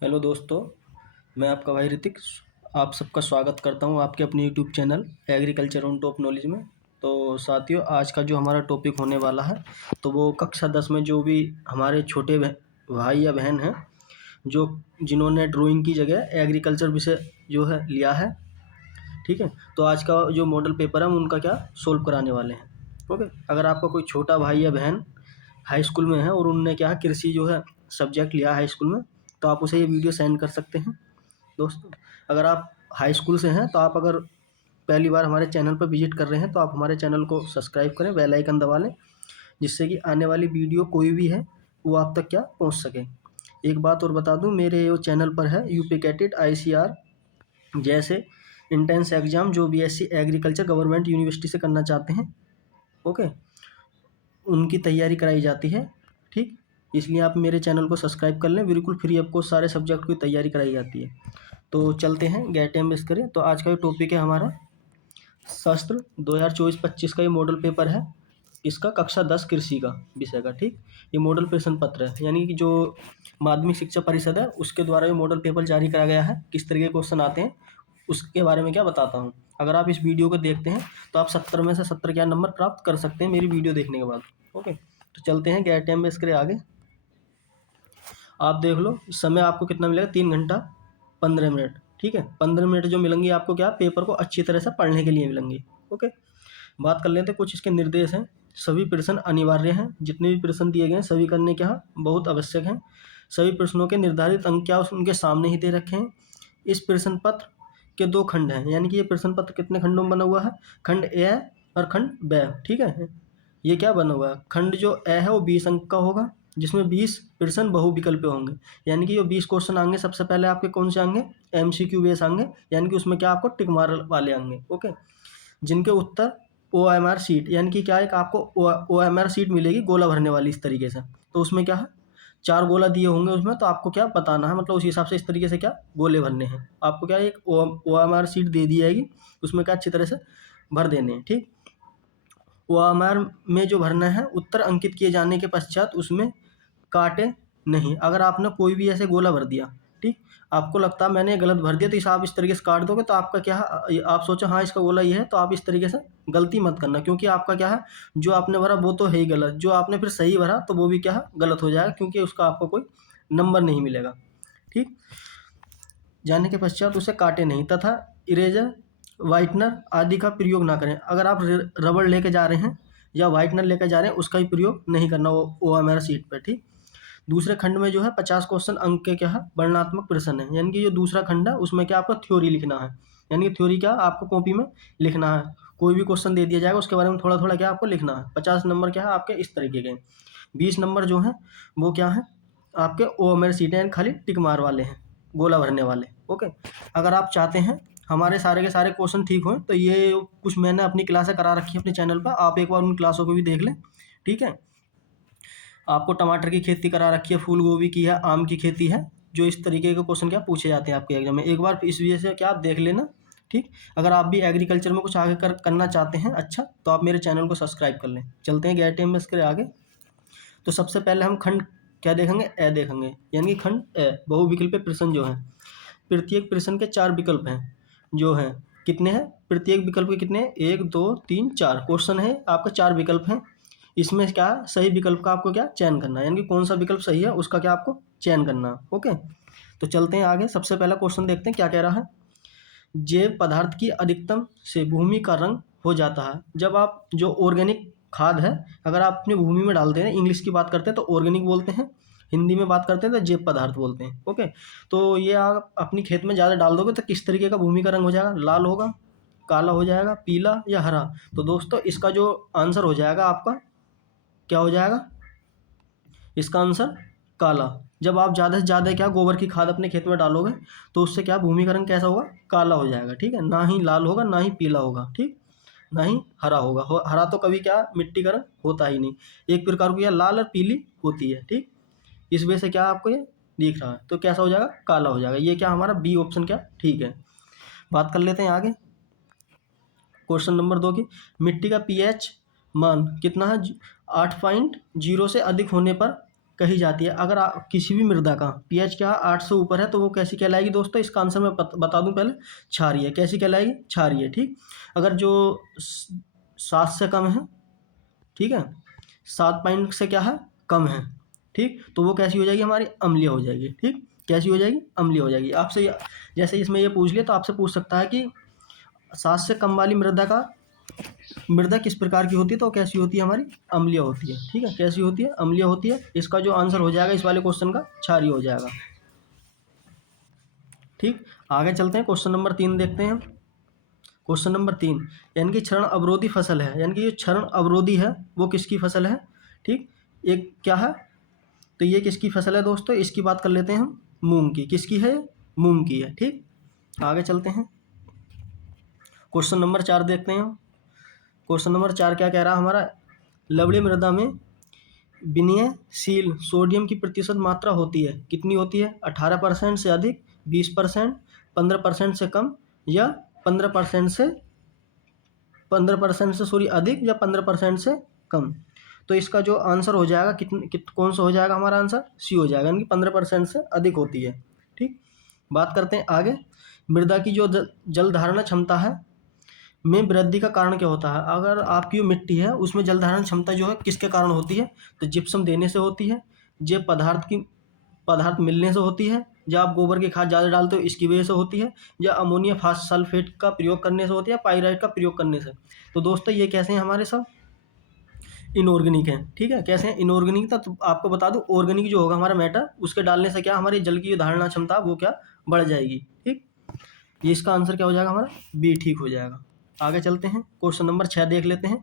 Hello दोस्तों, मैं आपका भाई ऋतिक। आप सबका स्वागत करता हूं आपके अपने YouTube channel agriculture on top knowledge में। तो साथियों, आज का जो हमारा टॉपिक होने वाला है तो वो कक्षा 10 में जो भी हमारे छोटे भाई या बहन हैं जो जिन्होंने ड्राइंग की जगह एग्रीकल्चर विषय जो है लिया है, ठीक है। तो आज का जो मॉडल पेपर है हम उनका क्या सोल्व कराने वाले हैं। ओके, अगर आपका कोई छोटा भाई या बहन हाई स्कूल में है और उनने क्या है कृषि जो है सब्जेक्ट लिया हाई स्कूल में, तो आप उसे ये वीडियो सेंड कर सकते हैं दोस्तों। अगर आप हाई स्कूल से हैं तो आप अगर पहली बार हमारे चैनल पर विजिट कर रहे हैं तो आप हमारे चैनल को सब्सक्राइब करें, बेल आइकन दबा लें, जिससे कि आने वाली वीडियो कोई भी है वो आप तक क्या पहुंच सके। एक बात और बता दूं, मेरे जो चैनल पर है यूपी कैटेट ICR जैसे इंटेंस एग्जाम जो BSc एग्रीकल्चर गवर्नमेंट यूनिवर्सिटी से करना चाहते हैं, ओके, उनकी तैयारी कराई जाती है, ठीक। इसलिए आप मेरे चैनल को सब्सक्राइब कर लें, बिल्कुल फ्री ऑफ कॉस्ट सारे सब्जेक्ट की तैयारी कराई जाती है। तो चलते हैं, गैर टाइम वेस्ट करें। तो आज का जो टॉपिक है हमारा शास्त्र 2024-25 का ये मॉडल पेपर है, इसका कक्षा 10 कृषि का विषय का, ठीक। ये मॉडल प्रश्न पत्र है, यानी कि जो माध्यमिक शिक्षा परिषद है उसके द्वारा ये मॉडल पेपर जारी कराया गया है। किस तरह के क्वेश्चन आते हैं उसके बारे में क्या बताता हूँ। अगर आप इस वीडियो को देखते हैं तो आप 70 में से 70 क्या नंबर प्राप्त कर सकते हैं मेरी वीडियो देखने के बाद। ओके, तो चलते हैं, गैर टाइम वेस्ट करें आगे। आप देख लो, इस समय आपको कितना मिलेगा, 3 घंटा 15 मिनट, ठीक है। 15 मिनट जो मिलेंगी आपको क्या पेपर को अच्छी तरह से पढ़ने के लिए मिलेंगी। ओके, बात कर लेते हैं, कुछ इसके निर्देश हैं। सभी प्रश्न अनिवार्य हैं, जितने भी प्रश्न दिए गए हैं सभी करने क्या बहुत आवश्यक हैं। सभी प्रश्नों के निर्धारित अंक क्या उनके सामने ही दे रखे हैं। इस प्रश्न पत्र के 2 खंड हैं, यानी कि ये प्रश्न पत्र कितने खंडों में बना हुआ है, खंड ए और खंड ब, ठीक है। ये क्या बना हुआ है, खंड जो ए है वो 20 अंक का होगा, जिसमें 20 प्रश्न बहुविकल्प होंगे, यानी कि जो 20 क्वेश्चन आएंगे सबसे पहले आपके कौन से आएंगे, MCQ बेस आएंगे, यानी कि उसमें क्या आपको टिक मार वाले आएंगे। ओके, जिनके उत्तर OMR सीट, यानी कि क्या एक आपको OMR सीट मिलेगी गोला भरने वाली इस तरीके से। तो उसमें क्या है 4 गोला दिए होंगे उसमें, तो आपको क्या बताना है, मतलब उस हिसाब से इस तरीके से क्या गोले भरने हैं आपको, क्या एक OMR सीट दे दी जाएगी, उसमें क्या अच्छी तरह से भर देने हैं, ठीक। OMR में जो भरना है उत्तर अंकित किए जाने के पश्चात उसमें काटे नहीं। अगर आपने कोई भी ऐसे गोला भर दिया, ठीक, आपको लगता है मैंने गलत भर दिया, तो इसे आप इस तरीके से काट दोगे तो आपका क्या है, आप सोचो हाँ इसका गोला ये है, तो आप इस तरीके से गलती मत करना, क्योंकि आपका क्या है जो आपने भरा वो तो है ही गलत, जो आपने फिर सही भरा तो वो भी क्या है गलत हो जाएगा, क्योंकि उसका आपको कोई नंबर नहीं मिलेगा, ठीक। जाने के पश्चात उसे काटे नहीं तथा इरेजर वाइटनर आदि का प्रयोग ना करें। अगर आप रबड़ लेके जा रहे हैं या वाइटनर लेकर जा रहे हैं उसका भी प्रयोग नहीं करना OMR सीट पर, ठीक। दूसरे खंड में जो है 50 क्वेश्चन अंक के क्या है वर्णनात्मक प्रश्न है, यानी कि जो दूसरा खंड है उसमें क्या आपको थ्योरी लिखना है, यानी कि थ्योरी क्या आपको कॉपी में लिखना है। कोई भी क्वेश्चन दे दिया जाएगा उसके बारे में थोड़ा थोड़ा क्या आपको लिखना है। 50 नंबर क्या है आपके इस तरीके के। 20 नंबर जो है वो क्या है आपके OMR सीट हैं, खाली टिक मार वाले हैं, गोला भरने वाले। ओके, अगर आप चाहते हैं हमारे सारे के सारे क्वेश्चन ठीक हों तो ये कुछ मैंने अपनी क्लासें करा रखी है अपने चैनल पर, आप एक बार उन क्लासों को भी देख लें, ठीक है। आपको टमाटर की खेती करा रखी है, फूल गोभी की है, आम की खेती है, जो इस तरीके के क्वेश्चन क्या पूछे जाते हैं आपके एग्जाम में। एक बार इस वजह से क्या आप देख लेना, ठीक। अगर आप भी एग्रीकल्चर में कुछ आगे करना चाहते हैं अच्छा, तो आप मेरे चैनल को सब्सक्राइब कर लें। चलते हैं गैर टाइम वेस्ट करे आगे। तो सबसे पहले हम खंड क्या देखेंगे, ए देखेंगे, यानी कि खंड ए बहुविकल्पीय प्रश्न जो है, प्रत्येक प्रश्न के 4 विकल्प हैं जो हैं, कितने हैं प्रत्येक विकल्प के कितने हैं, 1 2 3 4 क्वेश्चन है आपका, 4 विकल्प हैं। इसमें क्या सही विकल्प का आपको क्या चयन करना है, यानी कि कौन सा विकल्प सही है उसका क्या आपको चयन करना है। ओके, तो चलते हैं आगे। सबसे पहला क्वेश्चन देखते हैं क्या कह रहा है। जैव पदार्थ की अधिकतम से भूमि का रंग हो जाता है। जब आप जो ऑर्गेनिक खाद है अगर आप अपनी भूमि में डालते हैं, इंग्लिश की बात करते हैं तो ऑर्गेनिक बोलते हैं, हिंदी में बात करते हैं तो जैव पदार्थ बोलते हैं। ओके, तो ये आप अपनी खेत में ज़्यादा डाल दोगे तो किस तरीके का भूमि का रंग हो जाएगा, लाल होगा, काला हो जाएगा, पीला या हरा। तो दोस्तों इसका जो आंसर हो जाएगा आपका क्या हो जाएगा, इसका आंसर काला। जब आप ज़्यादा से ज़्यादा क्या गोबर की खाद अपने खेत में डालोगे तो उससे क्या भूमि का रंग कैसा होगा, काला हो जाएगा, ठीक है। ना ही लाल होगा, ना ही पीला होगा, ठीक, ना ही हरा होगा। हरा तो कभी क्या मिट्टी का रंग होता ही नहीं, एक प्रकार की लाल और पीली होती है, ठीक। इस वजह से क्या आपको ये दिख रहा है, तो कैसा हो जाएगा, काला हो जाएगा। ये क्या हमारा बी ऑप्शन क्या ठीक है। बात कर लेते हैं आगे क्वेश्चन नंबर 2 की। मिट्टी का pH मान कितना है, 8.0 से अधिक होने पर कही जाती है। अगर किसी भी मृदा का pH क्या 8 से ऊपर है तो वो कैसी कहलाएगी दोस्तों? इसका आंसर मैं बता दूं पहले, क्षारीय। कैसी कहलाएगी? क्षारीय। ठीक। अगर जो 7 से कम है, ठीक है, 7 पॉइंट से क्या है? कम है। ठीक, तो वो कैसी हो जाएगी? हमारी अम्लीय हो जाएगी। ठीक, कैसी हो जाएगी? अम्लीय हो जाएगी। आपसे जैसे इसमें ये पूछ लिया तो आपसे पूछ सकता है कि 7 से कम वाली मृदा किस प्रकार की होती है? तो कैसी होती है? हमारी अम्लीय होती है। ठीक है, कैसी होती है? अम्लीय होती है। इसका जो आंसर हो जाएगा इस वाले क्वेश्चन का क्षारीय हो जाएगा। ठीक, आगे चलते हैं, क्वेश्चन नंबर 3 देखते हैं। क्वेश्चन नंबर 3, यानी कि क्षरण अवरोधी फसल है, यानी कि जो क्षरण अवरोधी है वो किसकी फसल है? ठीक, एक क्या है? तो ये किसकी फसल है दोस्तों? इसकी बात कर लेते हैं हम, मूंग की। किसकी है? मूंग की है। ठीक, आगे चलते हैं, क्वेश्चन नंबर 4 देखते हैं। क्वेश्चन नंबर 4 क्या कह रहा है हमारा? लवणीय मृदा में विनयशील सोडियम की प्रतिशत मात्रा होती है, कितनी होती है? 18% से अधिक, 20%, 15% से कम, या 15% से अधिक, या 15% से कम। तो इसका जो आंसर हो जाएगा कौन सा हो जाएगा? हमारा आंसर सी हो जाएगा, यानी कि 15% से अधिक होती है। ठीक, बात करते हैं आगे। मृदा की जो जल धारण क्षमता है में वृद्धि का कारण क्या होता है? अगर आपकी जो मिट्टी है उसमें जल धारण क्षमता जो है किसके कारण होती है? तो जिप्सम देने से होती है, जैव पदार्थ मिलने से होती है, या आप गोबर की खाद ज़्यादा डालते हो इसकी वजह से होती है, या अमोनिया फास्फेट का प्रयोग करने से होती है, पाइराइट का प्रयोग करने से। तो दोस्तों ये कैसे हैं? हमारे सब इनऑर्गेनिक है। ठीक है, कैसे हैं? इनऑर्गेनिक था। तो आपको बता दूं, ऑर्गेनिक जो होगा हमारा मैटर, उसके डालने से क्या हमारी जल की जो धारणा क्षमता वो क्या बढ़ जाएगी। ठीक, ये इसका आंसर क्या हो जाएगा? हमारा बी ठीक हो जाएगा। आगे चलते हैं, क्वेश्चन नंबर 6 देख लेते हैं।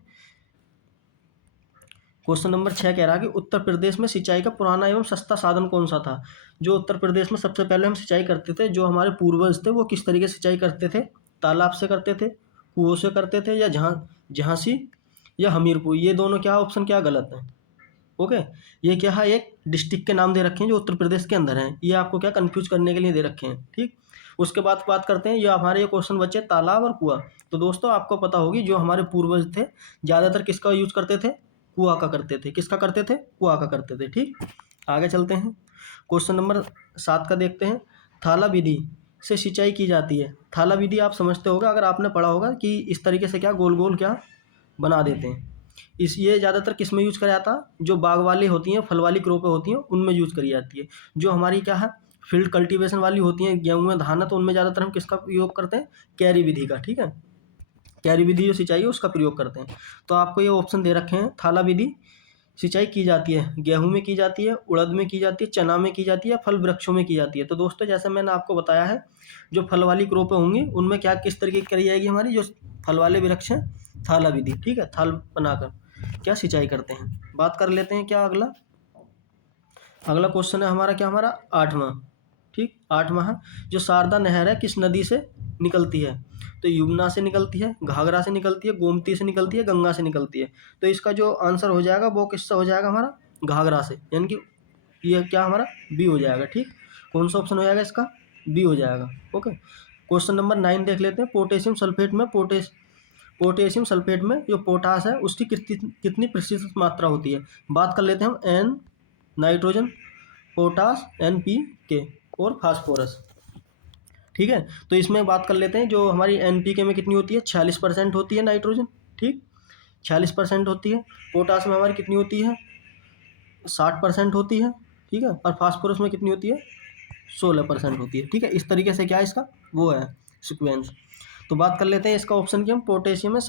क्वेश्चन नंबर 6 कह रहा है कि उत्तर प्रदेश में सिंचाई का पुराना एवं सस्ता साधन कौन सा था? जो उत्तर प्रदेश में सबसे पहले हम सिंचाई करते थे, जो हमारे पूर्वज थे, वो किस तरीके से सिंचाई करते थे? तालाब से करते थे, कुओं से करते थे, या झांसी या हमीरपुर? ये दोनों क्या ऑप्शन क्या गलत है? ओके, ये क्या है? एक डिस्ट्रिक्ट के नाम दे रखे हैं जो उत्तर प्रदेश के अंदर हैं। ये आपको क्या कंफ्यूज करने के लिए दे रखे हैं। ठीक, उसके बाद बात करते हैं, ये हमारे ये क्वेश्चन बचे तालाब और कुआं। तो दोस्तों आपको पता होगी जो हमारे पूर्वज थे ज़्यादातर किसका यूज करते थे? कुआं का करते थे। किसका करते थे? कुआं का करते थे। ठीक, आगे चलते हैं, क्वेश्चन नंबर 7 का देखते हैं। थाला विधि से सिंचाई की जाती है। थाला विधि आप समझते होगा, अगर आपने पढ़ा होगा कि इस तरीके से क्या गोल गोल क्या बना देते हैं। ये ज़्यादातर किस में यूज़ करा जाता है? जो बाग वाली होती हैं, फल वाली क्रोपें होती हैं, उनमें यूज़ करी जाती है। जो हमारी क्या है फील्ड कल्टीवेशन वाली होती हैं, गेहूँ में धान है, तो उनमें ज़्यादातर हम किसका प्रयोग करते हैं? कैरी विधि का। ठीक है, कैरी विधि जो सिंचाई है उसका प्रयोग करते हैं। तो आपको ये ऑप्शन दे रखे हैं, थाला विधि सिंचाई की जाती है, गेहूं में की जाती है, उड़द में की जाती है, चना में की जाती है, फल वृक्षों में की जाती है। तो दोस्तों जैसे मैंने आपको बताया है, जो फल वाली क्रोपें होंगी उनमें क्या किस तरीके की करी जाएगी? हमारी जो फल वाले वृक्ष हैं, थाला विधि। ठीक है, थाल बनाकर क्या सिंचाई करते हैं। बात कर लेते हैं क्या अगला क्वेश्चन है हमारा क्या? हमारा 8वां। ठीक, 8वां है, जो शारदा नहर है किस नदी से निकलती है? तो यमुना से निकलती है, घाघरा से निकलती है, गोमती से निकलती है, गंगा से निकलती है। तो इसका जो आंसर हो जाएगा वो किससे हो जाएगा? हमारा घाघरा से, यानी कि ये क्या हमारा बी हो जाएगा। ठीक, कौन सा ऑप्शन हो जाएगा इसका? बी हो जाएगा। ओके, क्वेश्चन नंबर 9 देख लेते हैं। पोटेशियम सल्फेट में जो पोटास है उसकी कितनी प्रतिशत मात्रा होती है? बात कर लेते हैं हम एन, नाइट्रोजन, पोटास, NPK और फास्फोरस। ठीक है, तो इसमें बात कर लेते हैं, जो हमारी NPK में कितनी होती है? 46% होती है नाइट्रोजन। ठीक, 46% होती है। पोटास में हमारी कितनी होती है? 60% होती है। ठीक है, और फास्फोरस में कितनी होती है? 16% होती है। ठीक है, इस तरीके से क्या इसका वो है सिक्वेंस। तो बात कर लेते हैं इसका ऑप्शन की हम, पोटेशियम में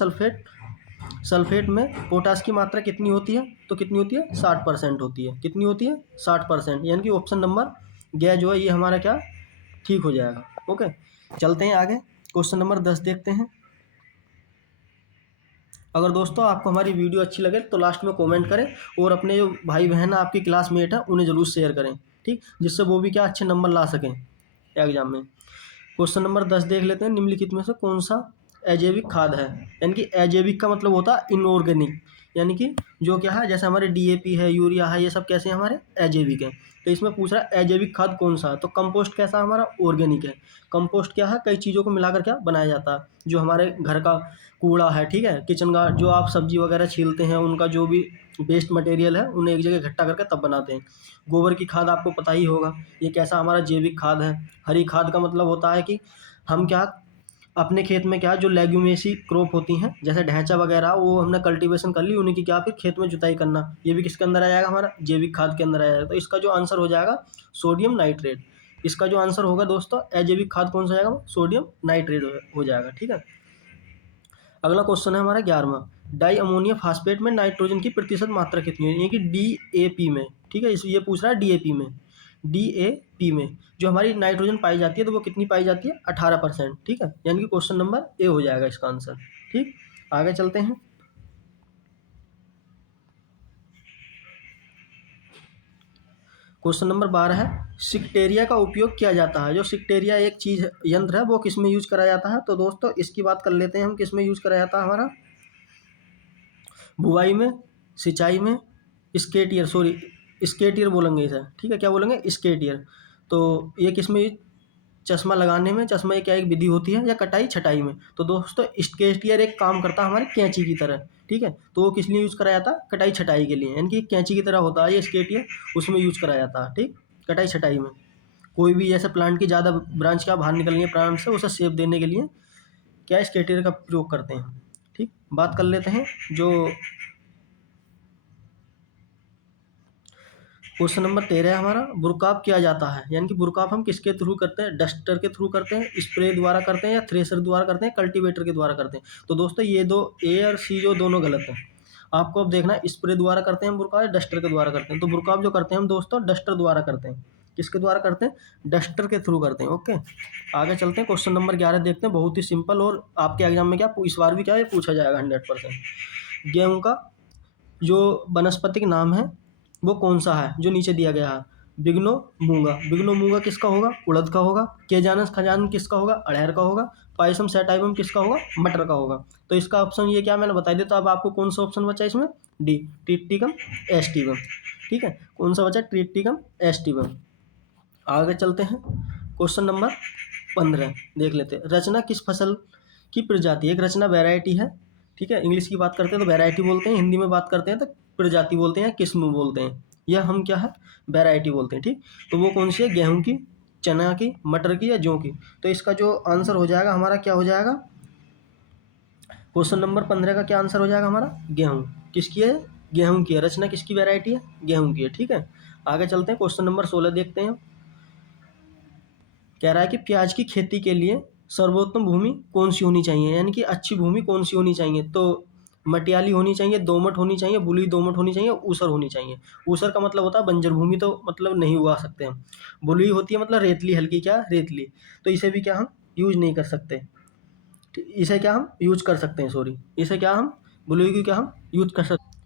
सल्फेट में पोटास की मात्रा कितनी होती है? तो कितनी होती है? 60% होती है। कितनी होती है? 60%, यानी कि ऑप्शन नंबर गया जो है ये हमारा क्या ठीक हो जाएगा। ओके, चलते हैं आगे, क्वेश्चन नंबर 10 देखते हैं। अगर दोस्तों आपको हमारी वीडियो अच्छी लगे तो लास्ट में कमेंट करें, और अपने जो भाई बहन है आपकी क्लासमेट है उन्हें ज़रूर शेयर करें। ठीक, जिससे वो भी क्या अच्छे नंबर ला सकें एग्जाम में। क्वेश्चन नंबर 10 देख लेते हैं। निम्नलिखित में से कौन सा अजैविक खाद है? यानी कि अजैविक का मतलब होता है इनऑर्गेनिक, यानी कि जो क्या है, जैसे हमारे DAP है, यूरिया है, ये सब कैसे हमारे अजैविक है। तो इसमें पूछ रहा है अजैविक खाद कौन सा है? तो कंपोस्ट कैसा हमारा? ऑर्गेनिक है। कंपोस्ट क्या है? कई चीज़ों को मिलाकर क्या बनाया जाता है, जो हमारे घर का कूड़ा है, ठीक है, किचन का जो आप सब्जी वगैरह छीलते हैं उनका जो भी वेस्ट मटेरियल है उन्हें एक जगह इकट्ठा करके तब बनाते हैं। गोबर की खाद आपको पता ही होगा, ये कैसा हमारा जैविक खाद है। हरी खाद का मतलब होता है कि हम क्या अपने खेत में क्या जो लेग्यूमेसी क्रॉप होती हैं जैसे ढैंचा वगैरह, वो हमने कल्टीवेशन कर ली, उन्हीं की क्या फिर खेत में जुताई करना, ये भी किसके अंदर आ जाएगा, हमारा जैविक खाद के अंदर आ जाएगा। तो इसका जो आंसर हो जाएगा सोडियम नाइट्रेट। इसका जो आंसर होगा दोस्तों अजैविक खाद कौन सा जाएगा, सोडियम नाइट्रेट हो जाएगा। ठीक है, अगला क्वेश्चन है हमारा 11वां, डाई अमोनिया फास्फेट में नाइट्रोजन की प्रतिशत मात्रा कितनी है, यानी कि DAP में। ठीक है, इस ये पूछ रहा है DAP में। DAP में जो हमारी नाइट्रोजन पाई जाती है तो वो कितनी पाई जाती है, 18%। ठीक है, यानी कि क्वेश्चन नंबर ए हो जाएगा इसका आंसर। ठीक, आगे चलते हैं। क्वेश्चन नंबर 12 है, सिक्टेरिया का उपयोग किया जाता है। जो सिक्टेरिया एक चीज यंत्र है वो किस में यूज करा जाता है, तो दोस्तों इसकी बात कर लेते हैं हम, किस में यूज करा जाता है हमारा, बुवाई में, सिंचाई में, स्केटियर, सॉरी स्केटियर बोलेंगे इसे। ठीक है, क्या बोलेंगे, स्केटियर। तो ये किस में, चश्मा लगाने में, चश्मा ये क्या एक विधि होती है, या कटाई छटाई में। तो दोस्तों स्केटियर एक काम करता है हमारे कैंची की तरह। ठीक है, तो वो किस लिए यूज करा जाता है, कटाई छटाई के लिए, यानी कि कैंची की तरह होता है ये स्केटियर, उसमें यूज करा जाता है। ठीक, कटाई छटाई में कोई भी जैसे प्लांट की ज़्यादा ब्रांच क्या बाहर निकल रही है प्लांट से, उसे शेप देने के लिए क्या स्केटियर का प्रयोग करते हैं। ठीक, बात कर लेते हैं जो क्वेश्चन नंबर 13 है हमारा, बुरकाप किया जाता है, यानी कि बुरकाप हम किसके थ्रू करते हैं, डस्टर के थ्रू करते हैं, स्प्रे द्वारा करते हैं, या थ्रेशर द्वारा करते हैं, कल्टीवेटर के द्वारा करते हैं। तो दोस्तों ये दो ए और सी जो दोनों गलत हैं। आपको अब देखना स्प्रे द्वारा करते हैं हम बुरकाप या डस्टर के द्वारा करते हैं। तो बुरकाप जो करते हैं हम दोस्तों डस्टर द्वारा करते हैं। किसके द्वारा करते हैं, डस्टर के थ्रू करते हैं। ओके, आगे चलते हैं, क्वेश्चन नंबर 11 देखते हैं, बहुत ही सिंपल, और आपके एग्जाम में क्या इस बार भी क्या ये पूछा जाएगा 100%। गेहूँ का जो वनस्पतिक नाम है वो कौन सा है, जो नीचे दिया गया है, बिग्नो मूंगा। बिग्नो मूंगा किसका होगा, उड़द का होगा। केजानस खजान किसका होगा, अड़हर का होगा। पायसम सैटाइवम किसका होगा, मटर का होगा। तो इसका ऑप्शन ये क्या मैंने बता दिया, तो अब आपको कौन सा ऑप्शन बचा इसमें, डी, ट्रिटिकम एस्टिवम। ठीक है, कौन सा बचा, ट्रिटिकम एस्टिवम। आगे चलते हैं, क्वेश्चन नंबर 15 देख लेते हैं, रचना किस फसल की प्रजाति, एक रचना वैरायटी है। ठीक है, इंग्लिश की बात करते हैं तो वैरायटी बोलते हैं, हिंदी में बात करते हैं तो प्रजाति बोलते हैं, किस्म बोलते हैं, या हम क्या है वैरायटी बोलते हैं। ठीक, तो वो कौन सी है, गेहूं की, चना की, मटर की, या जौ की। तो इसका जो आंसर हो जाएगा हमारा क्या हो जाएगा, क्वेश्चन नंबर 15 का क्या आंसर हो जाएगा हमारा, गेहूं। किसकी है, गेहूं की है। रचना किसकी वैरायटी है, गेहूं की है। ठीक है, आगे चलते हैं, क्वेश्चन नंबर 16 देखते हैं। कह रहा है कि प्याज की खेती के लिए सर्वोत्तम भूमि कौन सी होनी चाहिए, यानी कि अच्छी भूमि कौन सी होनी चाहिए। तो मटियाली होनी चाहिए, दोमट होनी चाहिए, बलुई दोमट होनी चाहिए, ऊसर होनी चाहिए। ऊसर का मतलब होता है बंजर भूमि, तो मतलब नहीं उगा सकते हम। बलुई होती है मतलब रेतली, हल्की क्या रेतली, तो इसे भी क्या हम यूज नहीं कर सकते। इसे क्या हम यूज कर सकते हैं, सॉरी, इसे क्या हम बलुई की क्या हम यूज कर सकते,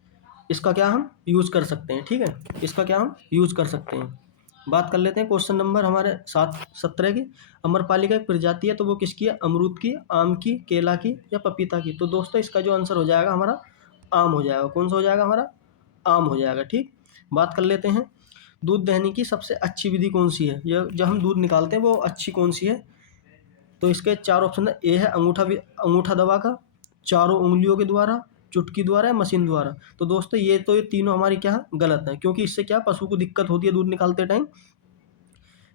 इसका क्या हम यूज कर सकते हैं। ठीक है, इसका क्या हम यूज कर सकते हैं। बात कर लेते हैं क्वेश्चन नंबर हमारे 17 की, अमरपाली का एक प्रजाति है तो वो किसकी है, अमरूद की, आम की, केला की, या पपीता की। तो दोस्तों इसका जो आंसर हो जाएगा हमारा आम हो जाएगा। कौन सा हो जाएगा हमारा, आम हो जाएगा। ठीक, बात कर लेते हैं, दूध दहने की सबसे अच्छी विधि कौन सी है, या जब हम दूध निकालते हैं वो अच्छी कौन सी है। तो इसके चार ऑप्शन है, ए है अंगूठा दबा का, चारों उंगलियों के द्वारा, चुटकी द्वारा, या मशीन द्वारा। तो दोस्तों ये तीनों हमारी क्या है, गलत है, क्योंकि इससे क्या पशु को दिक्कत होती है दूध निकालते टाइम,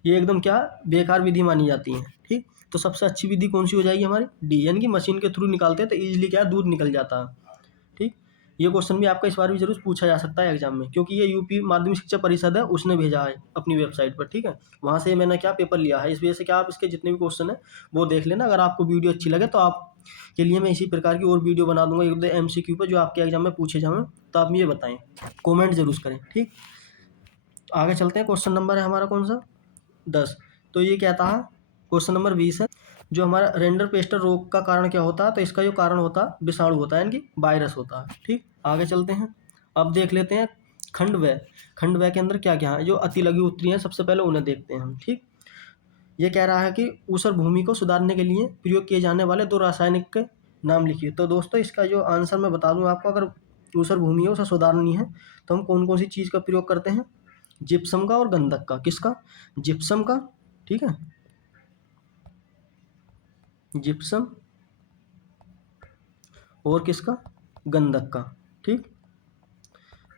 ये एकदम क्या बेकार विधि मानी जाती है। ठीक, तो सबसे अच्छी विधि कौन सी हो जाएगी हमारी, डी, यानी कि मशीन के थ्रू निकालते हैं तो इजीली क्या दूध निकल जाता है। ठीक, ये क्वेश्चन भी आपका इस बार भी जरूर पूछा जा सकता है एग्जाम में, क्योंकि ये यूपी माध्यमिक शिक्षा परिषद है उसने भेजा है अपनी वेबसाइट पर। ठीक है, वहाँ से मैंने क्या पेपर लिया है, इस वजह से क्या आप इसके जितने भी क्वेश्चन है वो देख लेना। अगर आपको वीडियो अच्छी लगे तो आप के लिए मैं इसी प्रकार की और वीडियो बना दूंगा एक दो MCQ पर, जो आपके एग्जाम में पूछे जाएँ, तो आप ये बताएं, कॉमेंट जरूर करें। ठीक, आगे चलते हैं, क्वेश्चन नंबर है हमारा कौन सा, 10। तो ये क्या था, क्वेश्चन नंबर 20 है, जो हमारा रेंडर पेस्टर रोग का कारण क्या होता है। तो इसका जो कारण होता है विषाणु होता है, यानी कि वायरस होता है। ठीक, आगे चलते हैं, अब देख लेते हैं खंड व के अंदर क्या क्या है, जो अति लघु उत्तरी हैं सबसे पहले उन्हें देखते हैं हम। ठीक, ये कह रहा है कि ऊसर भूमि को सुधारने के लिए प्रयोग किए जाने वाले दो रासायनिक के नाम लिखिए। तो दोस्तों इसका जो आंसर मैं बता दूं आपको, अगर ऊसर भूमि है उसे सुधारनी है तो हम कौन कौन सी चीज़ का प्रयोग करते हैं, जिप्सम का और गंधक का। किसका, जिप्सम का। ठीक है, जिप्सम, और किसका, गंधक का। ठीक,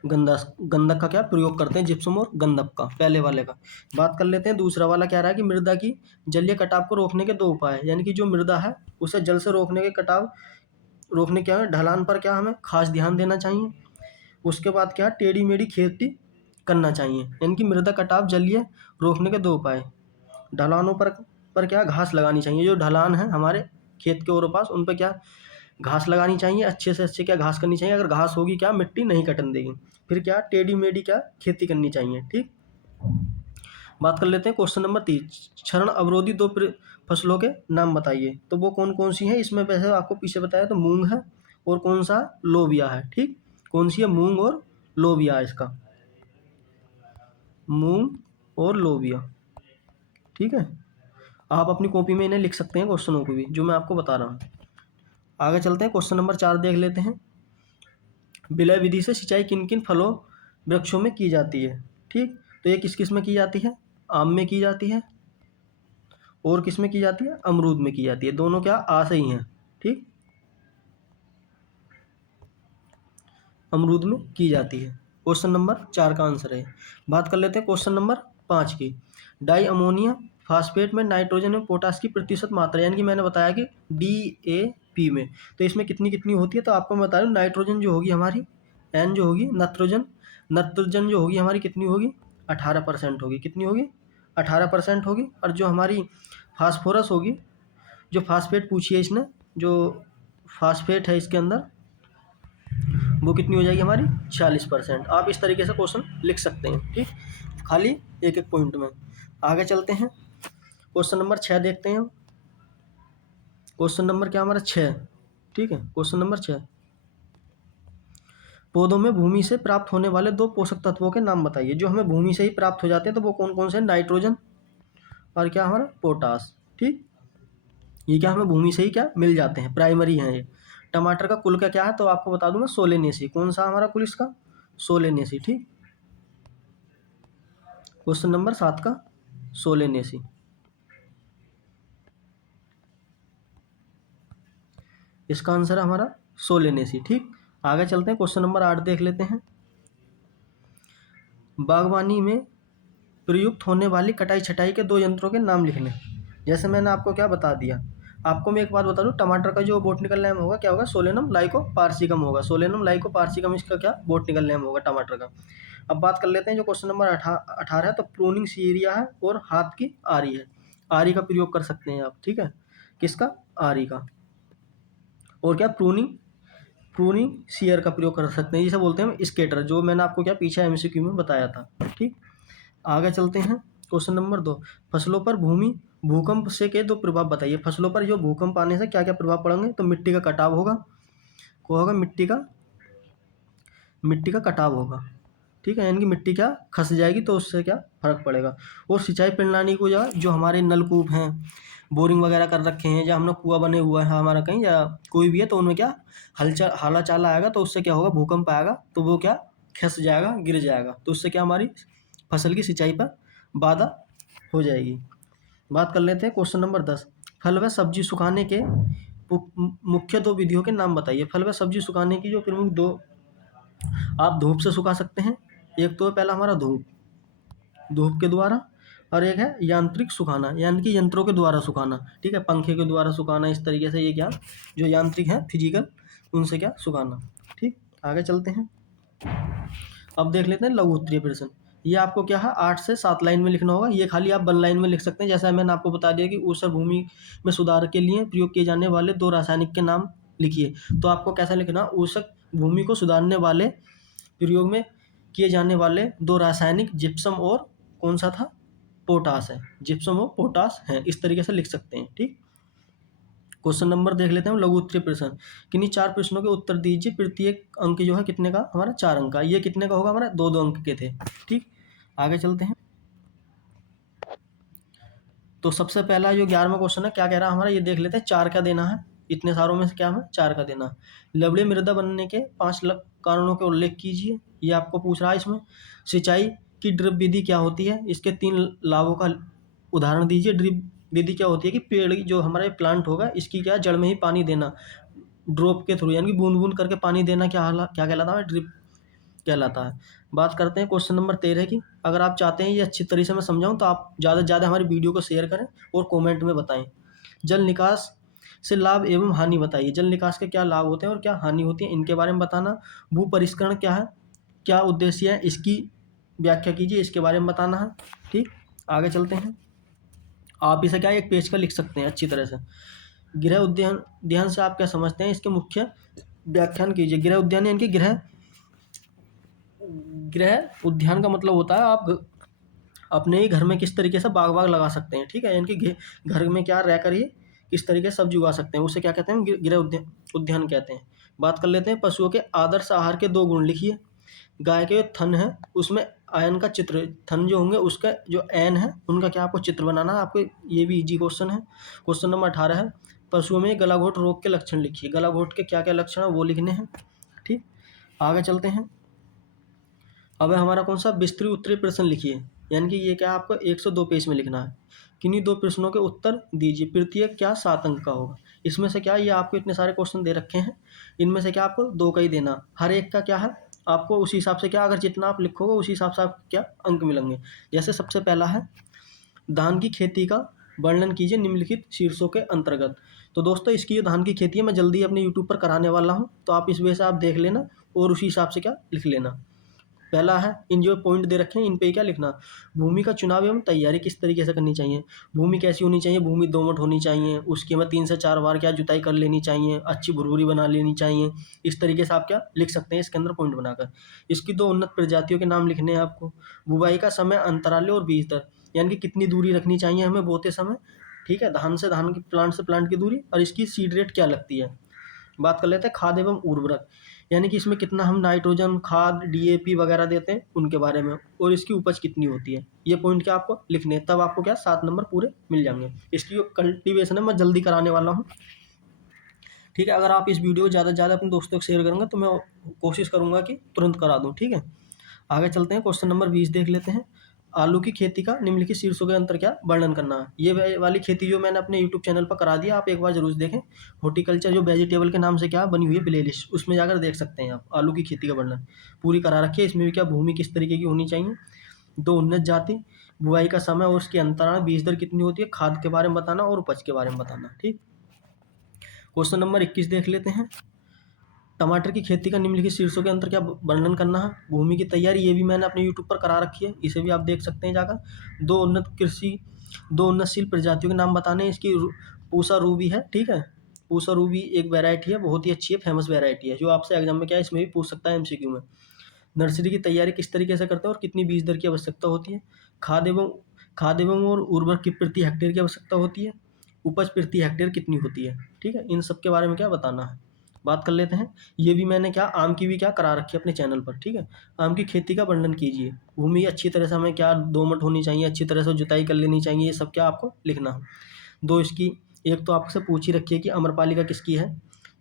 गंधक का क्या प्रयोग करते हैं, जिप्सम और गंधक का, पहले वाले का। बात कर लेते हैं दूसरा वाला, क्या रहा है कि मृदा की जलीय कटाव को रोकने के 2 उपाय, यानी कि जो मृदा है उसे जल से रोकने के कटाव रोकने क्या है, ढलान पर क्या हमें खास ध्यान देना चाहिए। उसके बाद क्या, टेढ़ी मेढ़ी खेती करना चाहिए, यानी कि मृदा कटाव जलीय रोकने के 2 उपाय। ढलानों पर क्या घास लगानी चाहिए, जो ढलान है हमारे खेत के और पास उन पर क्या घास लगानी चाहिए, अच्छे से अच्छे क्या घास करनी चाहिए, अगर घास होगी क्या मिट्टी नहीं कटन देगी। फिर क्या, टेढ़ी मेढ़ी क्या खेती करनी चाहिए, ठीक। बात कर लेते हैं क्वेश्चन नंबर 30, क्षरण अवरोधी 2 फसलों के नाम बताइए। तो वो कौन कौन सी हैं, इसमें वैसे आपको पीछे बताया तो मूंग है और कौन सा, लोबिया है, ठीक। कौन सी है, मूंग और लोबिया है इसका, मूंग और लोबिया, ठीक है। आप अपनी कॉपी में इन्हें लिख सकते हैं क्वेश्चनों को भी, जो मैं आपको बता रहा हूँ। आगे चलते हैं, क्वेश्चन नंबर 4 देख लेते हैं। विलय विधि से सिंचाई किन किन फलों वृक्षों में की जाती है, ठीक। तो ये किस किस में की जाती है, आम में की जाती है, और किस में की जाती है, अमरूद में की जाती है। दोनों क्या आ से ही हैं, ठीक, अमरूद में की जाती है। क्वेश्चन नंबर 4 का आंसर है। बात कर लेते हैं क्वेश्चन नंबर 5 की। डाई अमोनिया फास्फेट में नाइट्रोजन और पोटास की प्रतिशत मात्रा, यानी कि मैंने बताया कि DAP में, तो इसमें कितनी कितनी होती है। तो आपको मैं बता दूँ, नाइट्रोजन जो होगी हमारी N जो होगी, नाइट्रोजन जो होगी हमारी कितनी होगी, 18% होगी। कितनी होगी, 18% होगी। और जो हमारी फास्फोरस होगी, जो फास्फेट पूछी है इसने, जो फास्फेट है इसके अंदर, वो कितनी हो जाएगी हमारी, 40%। आप इस तरीके से क्वेश्चन लिख सकते हैं, ठीक, खाली एक एक पॉइंट में। आगे चलते हैं, क्वेश्चन नंबर 6 देखते हैं। क्वेश्चन नंबर क्या हमारा 6, ठीक है। क्वेश्चन नंबर 6, पौधों में भूमि से प्राप्त होने वाले 2 पोषक तत्वों के नाम बताइए। जो हमें भूमि से ही प्राप्त हो जाते हैं तो वो कौन कौन से, नाइट्रोजन और क्या हमारा पोटास, ठीक। ये क्या हमें भूमि से ही क्या मिल जाते हैं, प्राइमरी हैं ये। टमाटर का कुल का क्या है, तो आपको बता दूं मैं, सोलेनेसी। कौन सा हमारा कुल इसका, सोलेनेसी, ठीक। क्वेश्चन नंबर 7 का सोलेनेसी, इसका आंसर है हमारा सोलेनेसी, ठीक। आगे चलते हैं, क्वेश्चन नंबर 8 देख लेते हैं। बागवानी में प्रयुक्त होने वाली कटाई छटाई के 2 यंत्रों के नाम लिखने। जैसे मैंने आपको क्या बता दिया, आपको मैं एक बात बता दूं, टमाटर का जो बोटनिकल नेम होगा क्या होगा, सोलेनम लाइकोपार्सिकम होगा। सोलेनम लाइकोपार्सिकम इसका क्या बोटनिकल नेम होगा टमाटर का। अब बात कर लेते हैं जो क्वेश्चन नंबर 18 है, तो प्रूनिंग सीरिया है और हाथ की आरी है। आरी का प्रयोग कर सकते हैं आप, ठीक है, किसका, आरी का। और क्या, प्रूनिंग सीयर का प्रयोग कर सकते हैं, जिसे बोलते हैं स्केटर, जो मैंने आपको क्या पीछे MCQ में बताया था, ठीक। आगे चलते हैं, क्वेश्चन नंबर 2, फसलों पर भूकंप से के 2 प्रभाव बताइए। फसलों पर जो भूकंप आने से क्या क्या प्रभाव पड़ेंगे, तो मिट्टी का कटाव होगा, को होगा मिट्टी का कटाव होगा, ठीक है, यानी कि मिट्टी क्या खस जाएगी, तो उससे क्या फर्क पड़ेगा। और सिंचाई प्रणाली को जो हमारे नलकूप हैं, बोरिंग वगैरह कर रखे हैं, या हम लोग कुआं बने हुआ है हमारा कहीं, या कोई भी है, तो उनमें क्या हाला चाला आएगा, तो उससे क्या होगा, भूकंप आएगा, तो वो क्या खस जाएगा, गिर जाएगा, तो उससे क्या हमारी फसल की सिंचाई पर बाधा हो जाएगी। बात कर लेते हैं क्वेश्चन नंबर 10, फल व सब्जी सुखाने के मुख्य 2 विधियों के नाम बताइए। फल व सब्जी सुखाने की जो प्रमुख 2, आप धूप से सुखा सकते हैं। एक तो पहला हमारा धूप के द्वारा, और एक है यांत्रिक सुखाना, यानी कि यंत्रों के द्वारा सुखाना, ठीक है, पंखे के द्वारा सुखाना, इस तरीके से ये क्या जो यांत्रिक है फिजिकल, उनसे क्या सुखाना, ठीक। आगे चलते हैं, अब देख लेते हैं लघु उत्तरीय प्रश्न। ये आपको क्या है 8 से 7 लाइन में लिखना होगा, ये खाली आप 1 लाइन में लिख सकते हैं। जैसा मैंने आपको बता दिया कि ऊसर भूमि में सुधार के लिए प्रयोग किए जाने वाले 2 रासायनिक के नाम लिखिए। तो आपको कैसा लिखना, ऊसर भूमि को सुधारने वाले प्रयोग में किए जाने वाले 2 रासायनिक जिप्सम और कौन सा था, पोटास है, जिप्सम और पोटास है, इस तरीके से लिख सकते हैं, ठीक। क्वेश्चन नंबर देख लेते हैं हम, लघु उत्तरीय प्रश्न। किन्हीं 4 प्रश्नों के उत्तर दीजिए। प्रत्येक अंक जो है कितने का, हमारा 4 अंक का। ये कितने का होगा, हमारा 2-2 अंक के थे, ठीक। आगे चलते हैं, तो सबसे पहला जो 11वां क्वेश्चन है, क्या कह रहा है हमारा, ये देख लेते हैं। 4 का देना है, इतने सारों में से क्या हमें 4 का देना है। लवणीय मृदा बनने के 5 कारणों के उल्लेख कीजिए, ये आपको पूछ रहा है इसमें। सिंचाई की ड्रिप विधि क्या होती है, इसके 3 लाभों का उदाहरण दीजिए। ड्रिप विधि क्या होती है कि पेड़ जो हमारा प्लांट होगा, इसकी क्या जड़ में ही पानी देना, ड्रॉप के थ्रू, यानी कि बूंद बूंद करके पानी देना, क्या कहलाता है, ड्रिप कहलाता है। बात करते हैं क्वेश्चन नंबर 13 की। अगर आप चाहते हैं ये अच्छी तरीके से मैं समझाऊँ तो आप ज़्यादा से ज़्यादा हमारी वीडियो को शेयर करें और कमेंट में बताएं। जल निकास से लाभ एवं हानि बताइए। जल निकास के क्या लाभ होते हैं और क्या हानि होती है, इनके बारे में बताना। भू परिष्करण क्या है, क्या उद्देश्य है, इसकी व्याख्या कीजिए, इसके बारे में बताना है। ठीक, आगे चलते हैं। आप इसे क्या एक पेज का लिख सकते हैं अच्छी तरह से। गृह उद्यान, ध्यान से आप क्या समझते हैं इसके मुख्य व्याख्यान कीजिए। गृह उद्यान यानी कि गृह उद्यान का मतलब होता है आप अपने ही घर में किस तरीके से बाग लगा सकते हैं। ठीक है, यानी कि घर में क्या रह कर ही किस तरीके से सब्जी उगा सकते हैं, उसे क्या कहते हैं, गृह उद्यान उद्यान कहते हैं। बात कर लेते हैं पशुओं के आदर्श आहार के 2 गुण लिखिए। गाय के जो थन है उसमें आयन का चित्र, थन जो होंगे उसका जो एन है उनका क्या आपको चित्र बनाना है। आपको ये भी इजी क्वेश्चन है। क्वेश्चन नंबर 18 है, पशुओं में गलाघोट रोग के लक्षण लिखिए। गलाघोट के क्या क्या लक्षण है वो लिखने हैं। ठीक, आगे चलते हैं। अब है हमारा कौन सा, विस्तृत उत्तरीय प्रश्न लिखिए। यानी कि ये क्या आपको 102 पेज में लिखना है। किन्हीं 2 प्रश्नों के उत्तर दीजिए। प्रत्येक क्या 7 अंक का होगा। इसमें से क्या, ये आपको इतने सारे क्वेश्चन दे रखे हैं, इनमें से क्या आपको 2 का ही देना। हर एक का क्या है आपको उसी हिसाब से क्या, अगर जितना आप लिखोगे उसी हिसाब से आपको क्या अंक मिलेंगे। जैसे सबसे पहला है, धान की खेती का वर्णन कीजिए निम्नलिखित शीर्षों के अंतर्गत। तो दोस्तों इसकी जो धान की खेती है मैं जल्दी अपने यूट्यूब पर कराने वाला हूँ, तो आप इस वजह से आप देख लेना और उसी हिसाब से क्या लिख लेना। पहला है, इन जो पॉइंट दे रखे हैं इन पे क्या लिखना। भूमि का चुनाव एवं तैयारी किस तरीके से करनी चाहिए। भूमि कैसी होनी चाहिए, भूमि दोमट होनी चाहिए, उसकी हमें 3 से 4 बार क्या जुताई कर लेनी चाहिए, अच्छी भुरभुरी बना लेनी चाहिए। इस तरीके से आप क्या लिख सकते हैं इसके अंदर पॉइंट बनाकर। इसकी 2 उन्नत प्रजातियों के नाम लिखने हैं आपको। बुवाई का समय, अंतराल और बीज दर, यानी कि कितनी दूरी रखनी चाहिए हमें बोते समय। ठीक है, धान से धान की, प्लांट से प्लांट की दूरी, और इसकी सीड रेट क्या लगती है। बात कर लेते हैं खाद एवं उर्वरक, यानी कि इसमें कितना हम नाइट्रोजन खाद डीएपी वगैरह देते हैं उनके बारे में, और इसकी उपज कितनी होती है। ये पॉइंट क्या आपको लिखने हैं, तब आपको क्या 7 नंबर पूरे मिल जाएंगे। इसकी जो कल्टीवेशन है मैं जल्दी कराने वाला हूँ। ठीक है, अगर आप इस वीडियो को ज़्यादा से ज़्यादा अपने दोस्तों को शेयर करेंगे तो मैं कोशिश करूँगा कि तुरंत करा दूँ। ठीक है, आगे चलते हैं। क्वेश्चन नंबर 20 देख लेते हैं। आलू की खेती का निम्नलिखित शीर्षों के अंतर क्या वर्णन करना है। ये वाली खेती जो मैंने अपने यूट्यूब चैनल पर करा दिया, आप एक बार जरूर देखें। हॉर्टिकल्चर जो वेजिटेबल के नाम से क्या बनी हुई है प्लेलिस्ट, उसमें जाकर देख सकते हैं आप। आलू की खेती का वर्णन पूरी करा रखी है। इसमें भी क्या भूमि किस तरीके की होनी चाहिए, 2 उन्नत जाति, बुआई का समय और उसकी अंतराल, बीज दर कितनी होती है, खाद के बारे में बताना और उपज के बारे में बताना। ठीक, क्वेश्चन नंबर 21 देख लेते हैं। टमाटर की खेती का निम्नलिखित शीर्षों के अंतर क्या वर्णन करना है। भूमि की तैयारी, ये भी मैंने अपने यूट्यूब पर करा रखी है, इसे भी आप देख सकते हैं जाकर। 2 उन्नतशील प्रजातियों के नाम बताने हैं। इसकी पूसा रूबी है। ठीक है, पूसा रूबी एक वैरायटी है, बहुत ही अच्छी है, फेमस वैरायटी है, जो आपसे एग्जाम में क्या है इसमें भी पूछ सकता है एमसीक्यू में। नर्सरी की तैयारी किस तरीके से करते हैं और कितनी बीज दर की आवश्यकता होती है। खाद एवं और उर्वरक की प्रति हेक्टेयर की आवश्यकता होती है। उपज प्रति हेक्टेयर कितनी होती है। ठीक है, इन सब के बारे में क्या बताना है। बात कर लेते हैं। ये भी मैंने क्या आम की भी क्या करा रखी है अपने चैनल पर। ठीक है, आम की खेती का वर्णन कीजिए। भूमि अच्छी तरह से हमें क्या दोमट होनी चाहिए, अच्छी तरह से जुताई कर लेनी चाहिए, ये सब क्या आपको लिखना है। 2 इसकी, एक तो आपसे पूछ ही रखी है कि अम्रपालिका किसकी है,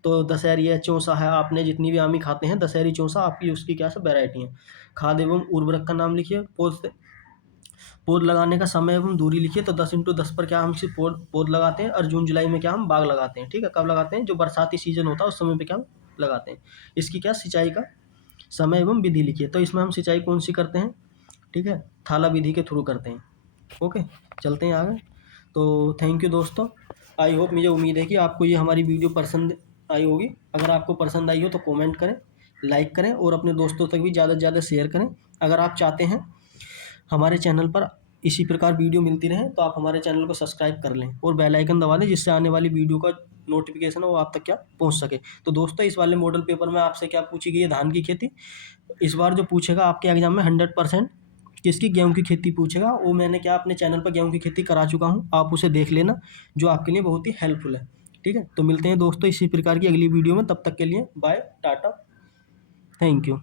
तो दशहरी है, चौसा है, आपने जितनी भी आमी खाते हैं दशहरी चौसा आपकी उसकी क्या सब वैरायटी है। खाद एवं उर्वरक का नाम लिखिए। पौध लगाने का समय एवं दूरी लिखिए। तो 10x10 पर क्या हम सिर्फ पौध लगाते हैं, और जून जुलाई में क्या हम बाग लगाते हैं। ठीक है, कब लगाते हैं, जो बरसाती सीजन होता है उस समय पे क्या हम लगाते हैं। इसकी क्या सिंचाई का समय एवं विधि लिखिए। तो इसमें हम सिंचाई कौन सी करते हैं, ठीक है, थाला विधि के थ्रू करते हैं। ओके, चलते हैं आगे। तो थैंक यू दोस्तों, आई होप, मुझे उम्मीद है कि आपको ये हमारी वीडियो पसंद आई होगी। अगर आपको पसंद आई हो तो कमेंट करें, लाइक करें और अपने दोस्तों तक भी ज़्यादा से ज़्यादा शेयर करें। अगर आप चाहते हैं हमारे चैनल पर इसी प्रकार वीडियो मिलती रहे तो आप हमारे चैनल को सब्सक्राइब कर लें और बेल आइकन दबा दें, जिससे आने वाली वीडियो का नोटिफिकेशन है वो आप तक क्या पहुंच सके। तो दोस्तों इस वाले मॉडल पेपर में आपसे क्या पूछी गई है, धान की खेती। इस बार जो पूछेगा आपके एग्जाम में 100% किसकी, गेहूं की खेती पूछेगा। वो मैंने क्या अपने चैनल पर गेहूं की खेती करा चुका हूँ, आप उसे देख लेना, जो आपके लिए बहुत ही हेल्पफुल है। ठीक है, तो मिलते हैं दोस्तों इसी प्रकार की अगली वीडियो में, तब तक के लिए बाय टाटा, थैंक यू।